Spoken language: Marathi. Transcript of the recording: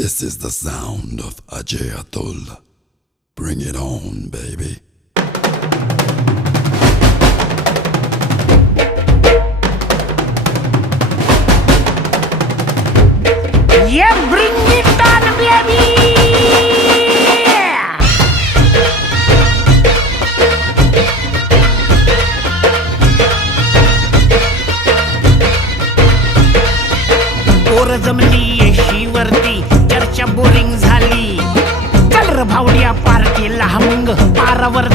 This is the sound of Ajay Atul. Bring it on, baby. Yeah, bring it on, baby. पोर जमली येशीवरती चर्चा बोरिंग झाली. चल र भावड्या पार्टीला मग पारावर